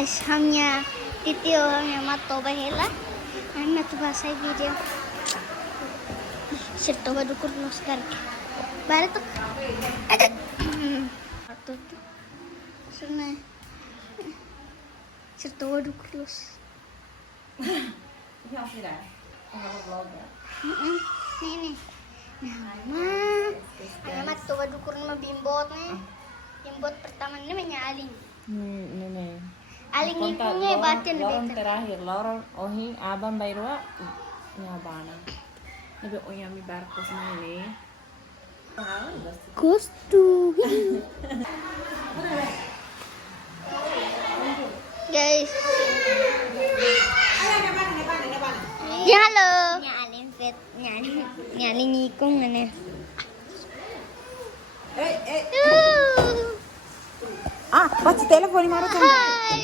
guys, हमने तीतियो हमने मत तो Hela, हमने तो bahasa video. Cerita baru kurus करके, बारे तो तो सुना cerita baru kurus. Ini asli dah. Enggak vlog ya. Nih. Nama tuh baru kurus sama bimbot nih. Bimbot pertama ini namanya Aling. Nih. Aling ikungnya batin lorong terakhir, lorong ohi abang bairua nyabana. Nabi oyami barco ini. Kostu. Guys. Ya halo. Nyalin fit, nyalin ikung nih. Baca telepon ini marah Hai.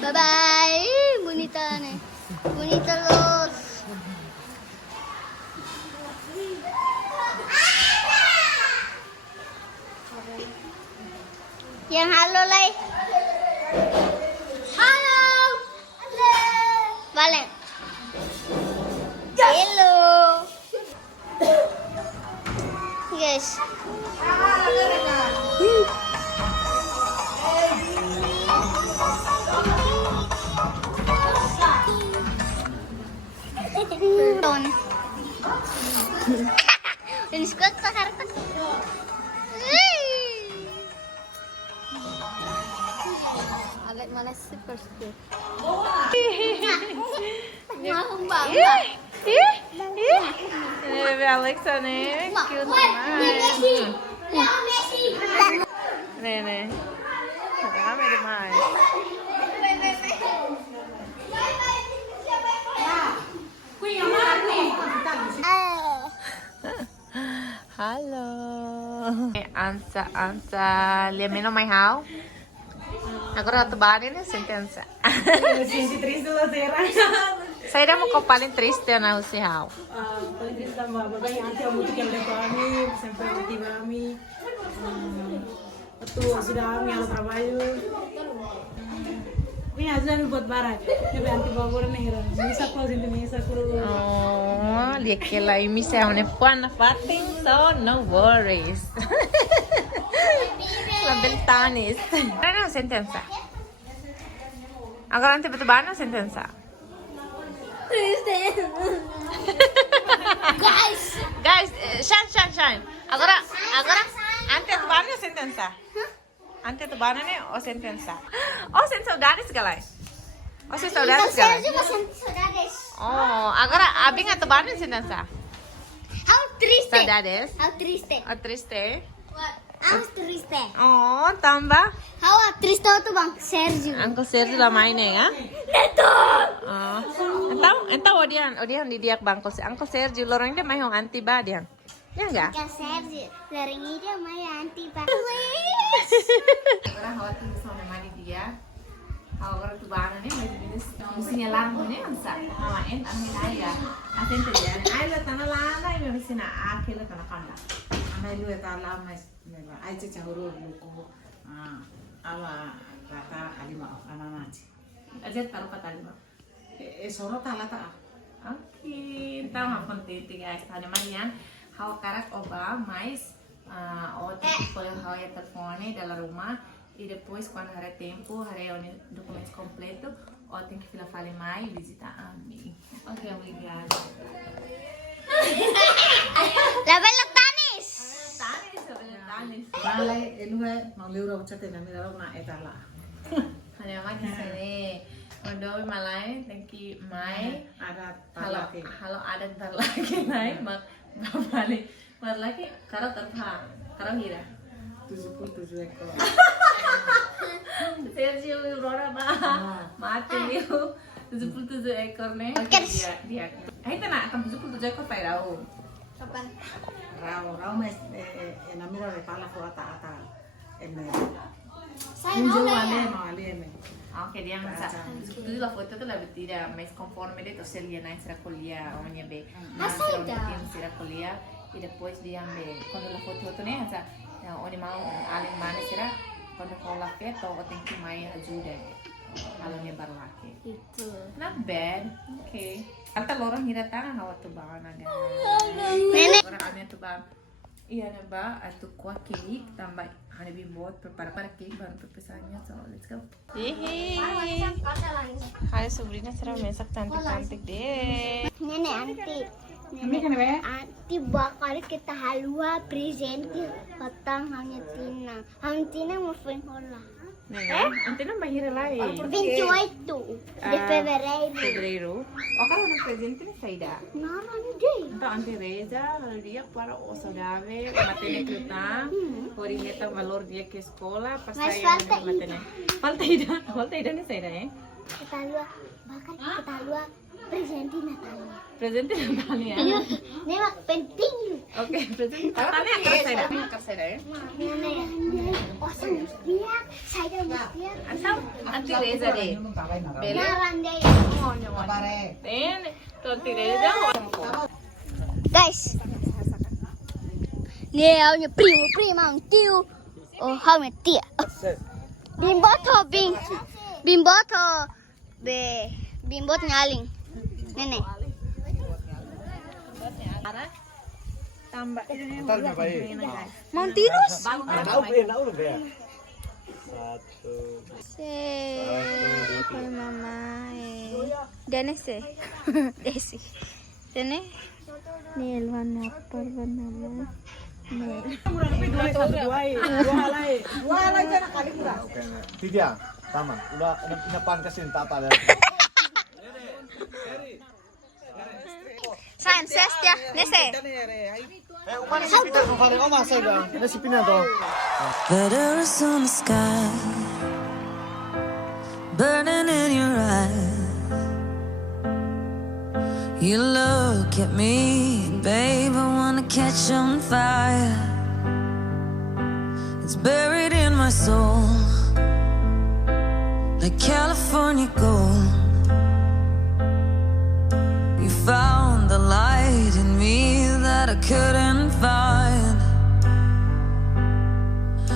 Bye bye. Bonita nih. Bonita los. Yang halo Lai. Halo. Vale. Hello. Guys. Ton. Dan squad tak harkat. Alat mana super square. Mau bangga. Ini Alexa nih, cute banget. Nih. Kami demais. Halo. Ansa, lihat minum mai hao. Agora tubarin ya sentensa. Senti triste la sera. Saya dah mau paling triste na usi hao. Paling triste sama babai anti amu tu yang kami sampai mati kami. Itu sudah kami al trabalho. Ini aja kami buat barat. Tapi anti babor nih kan. Bisa kau sini bisa kuru. Oh, lihat kela ini saya mau puan fating, so no worries. Sambil tanis. Ano sentensa? Agora nanti betul bana sentensa. Guys, shine. Agora ante tu bana sentensa. Ante tu bana nih o sentensa. Oh, sentensa udah ada segala. Oh, sentensa udah ada segala. Oh, agora abing atu bana sentensa. How triste. Saudades. How triste. Oh, triste. How triste. Oh, tambah. How triste tu bang Sergio. Uncle Sergio lah main ya? Neto. Oh, entah odian di dia bangko si Uncle Sergio lorong dia main anti ba dia. Ya enggak? Kak Sergio, dari ini dia main anti pak. Orang khawatir sama mandi dia. Kalau tu bana nih mestinya lampu nih ansa. Main amin aja. Aten dia. Ayo tanah lana ini mestinya akhir tanah kanda. Amai lu eta lama mela. Ai ceca huru luko. Ala rata alima ananaci. Aja taruh kata lima. Soro tala ta. Oke, tahu nggak penting guys. Tadi manian, hawa karak oba mais, tipo hawa ya telefone dalam rumah. E depois quando hare tempo, hare oni documentos completo, tem que filar fale mai visitar a mim. Oke, obrigada. Labelok tanis. Tanis. Balai elue mau liura ucate na mira na eta la. Hanya mati sini. Odoy malai, thank mai. Ada Halo, talaki. ada ntar lagi naik, mak balik. Ntar lagi, karo terpa, karo hira. 77 ekor. Sergio Aurora ba, mati liu. 77 ekor nih. Dia. Itu nak, kan 77 ekor pai rau. Kapan? Rau mes na mira de pala ko ata. Ene. Saya Unjo mau ale ya. no ale ene. Oke, dia nggak tudo la foto tu la betida mais conforme de tosel dia naik será colia onye be. Asal dah. Será colia e depois dia be. Quando la foto tu nih asa, onde mau além mana será quando rola feto, eu tenho que mais ajuda kalau nyebar laki. Itu. Not bad. Okay. Kata lorong hira tangan hawa tuh bang naga. Nenek. Orang aneh tuh bang. Iya nih bang, atau kuah cake tambah honey bimbot prepare cake baru pesannya. So let's go. Hai Sabrina serang masak cantik-cantik deh. Nenek anti. Ini kan be? Anti bakal kita halua presenti petang hanya Tina mau film hola. Nah, nanti nambah hira lain. 28 de fevereiro. Fevereiro. Oh kalau nak presente nih Saida. Naran deh. Então anti Reza, dia para o saudável, matene crutang, corineta valor dia ke sekolah, pas Mas saya falta matene. Falta ida nih Saida ya. Kita halua bakal kita halua presenti Natalia. Presente Natalia. Ini mah penting. Oke, presente Natalia akar Saida ya. Nenek. Oh saya mustiak. Antam anti Reza deh. Bele. Naran deh. Oh, nyawari. Den, tuh anti Reza. Guys, ini punya prima un tio. Oh, hame tia. Bimboto bimbot nyaling. Nenek. Tambah. Mau tirus? Kalau mama Danese. Desi. Dene. Nih warna apa warna? Dua halai kan kali kurang. Tiga, taman. Udah inapan kasin tata dari. Sain ses ya, nese. Umar si Pina kung kali oma sa iba. Si Pina to. Letters on the sky, burning in your eyes. You look at me, babe, I wanna catch on fire. It's buried in my soul, like California gold. You found the light in me that I couldn't find.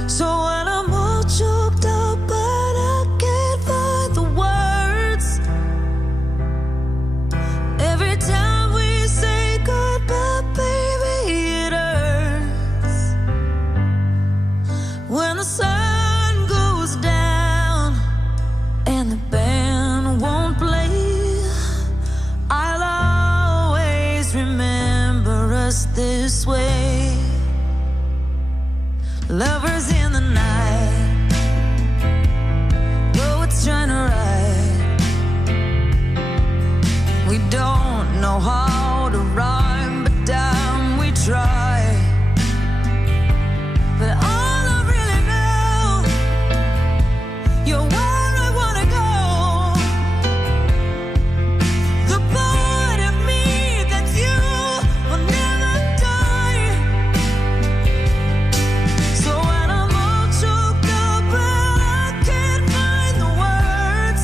So when I'm all choked up but I can't find the words, every time we say goodbye, baby, it hurts. When the sun goes down and the band won't play, I'll always remember us this way. Lovers in the night, poets trying to write. We don't know how to rhyme, but damn, we try. But all I really know, you're where I wanna go. The part of me that you will never die. So when I'm all choked up and I can't find the words,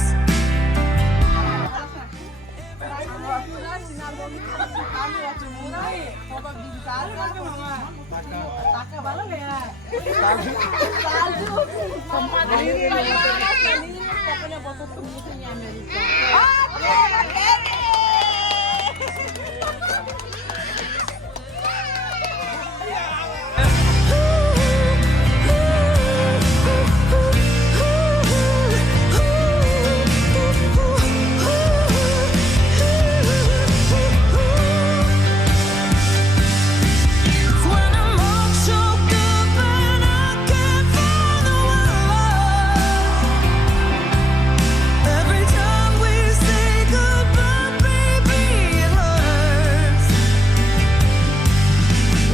when I'm all choked up and I can't find the words, every time we say goodbye, baby, it hurts.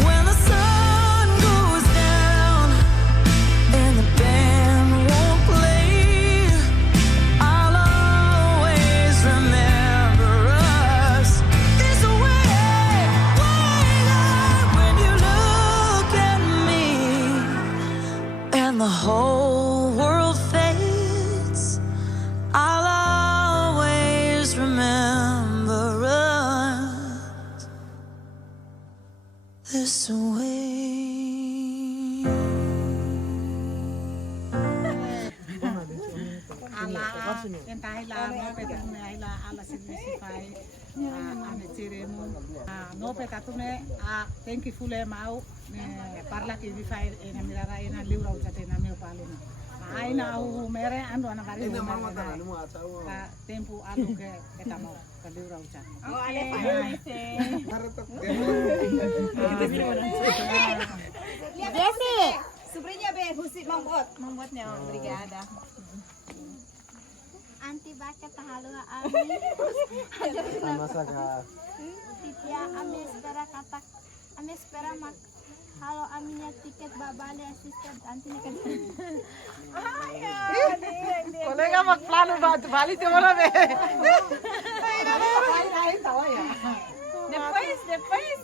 When the sun goes down and the band won't play, I'll always remember us this way. When you look at me and the whole world fades, I'll always remember us this way. entah Hela nope tatume Hela ala signify ane ciremu nope tatume thank you fule mau parla ki vifai ena mirara ena liura ucate na meu palena aina au mere ando ana bari tempo alu ke eta mau ke liura ucate Jesse, Sobrinha be, husik membuatnya, obrigada. anti baca tahalua ami. Titia ami espera mak. Kalau aminya tiket babale assistant anti ne kan. kolega magplano ba bali te wala be Depois,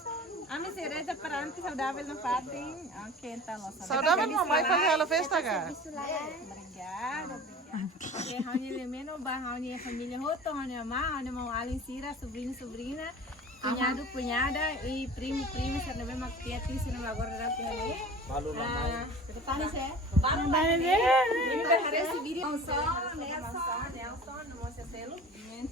ami cerveja para antes saudável no patim. Ok, então nós saudável mamãe fazer ela festa ga Obrigada. Oke, hanya lemeno ba hanya família hoto, hanya mau alin sira, sobrinho, cunhado, cunhada e primo, serna be mak tiati sina agora rapi hale. Tani se. Ini hari si video Nelson, no se selo.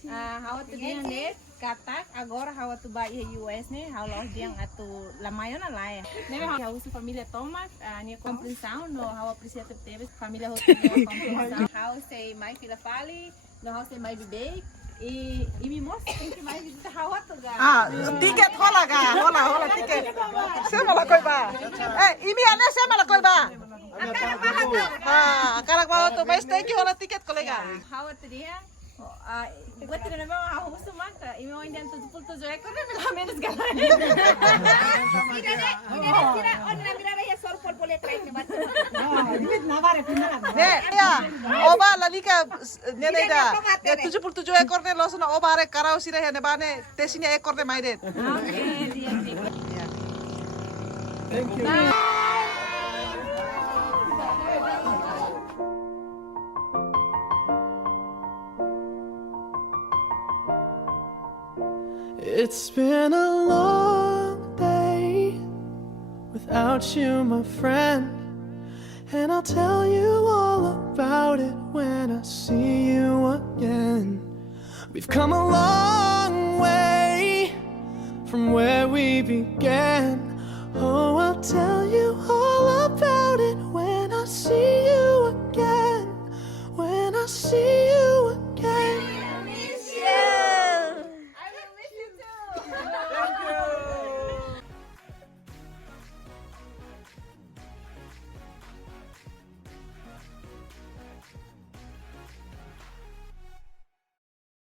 Hawa tu dia ne katak agora hawa tu ba US ne, hawa dia atu lamayon na laia. Neve hawa su família toma, nia compreensão no hawa precisa ter família hoto compreensão. Hawa sei mai fila fali, no hawa sei mai bebê. E me mostra tem que mais visitar hawa tu ga. tiket hola tiket sema la koi ba ini ane sema la koi ba akarak bawa tu mas thank you hola tiket kolega Hawa tu dia buat tidak memang aku semangka, ini mau indian 77 ekor dan lebih menos galai. Tidak, on namirara ya sorpol boleh try ke batu. ya oba lalika nene da ya 77 ekor ne losna oba are karau sira ne bane tesinya ekor ne maidet Oke, dia. Thank you. It's been a long day without you, my friend, and I'll tell you all about it when I see you again. We've come a long way from where we began. Oh, I'll tell you all